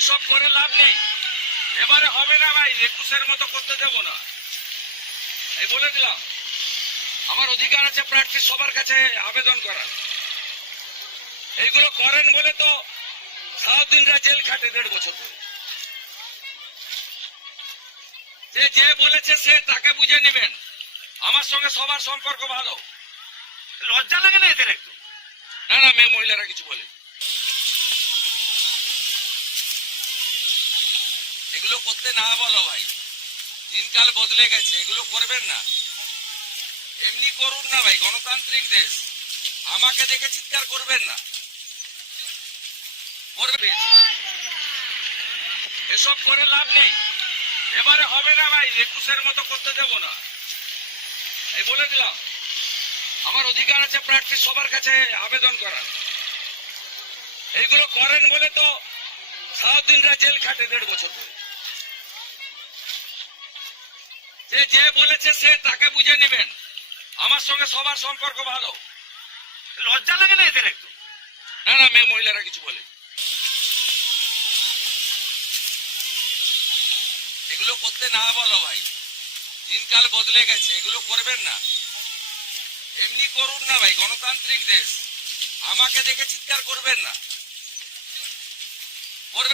এসব করে লাভ নেই, এবারে হবে না ভাই, 21-এর মতো করতে দেব না। এই বলে দিলাম, আমার অধিকার আছে প্রার্থী সবার কাছে আবেদন করার। এইগুলো করেন বলে তো সাউদ্দিনরা জেল খাটে 1.5 বছর ধরে। যে বলেছে সে তাকে বুঝে নেবেন, আমার সঙ্গে সবার সম্পর্ক ভালো। লজ্জা লাগে না এদের একটু? না না, মেয়ে মহিলারা কিছু বলে, এগুলো করতে না বলো ভাই, দিনকাল বদলে গেছে, এগুলো করবেন না। এমনি করুন না ভাই, গণতান্ত্রিক দেশ, আমাকে দেখে চিৎকার করবেন না। এসব করে লাভ নেই, এবারে হবে না ভাই, 21-এর মতো করতে দেব না। এই বলে দিলাম, আমার অধিকার আছে প্রার্থী সবার কাছে আবেদন করার। এইগুলো করেন বলে তো সাউদ্দিনরা জেল খাটে 1.5 বছর ধরে। যে বলেছে সে তাকে বুঝে নেবেন, আমার সঙ্গে সবার সম্পর্ক ভালো। লজ্জা লাগে না এদের একটু? না না, মেয়ে মহিলারা কিছু বলে, এগুলো করতে না বলো ভাই, দিনকাল বদলে গেছে, এগুলো করবেন না। এমনি করুন না ভাই, গণতান্ত্রিক দেশ, আমাকে দেখে চিৎকার করবেন না।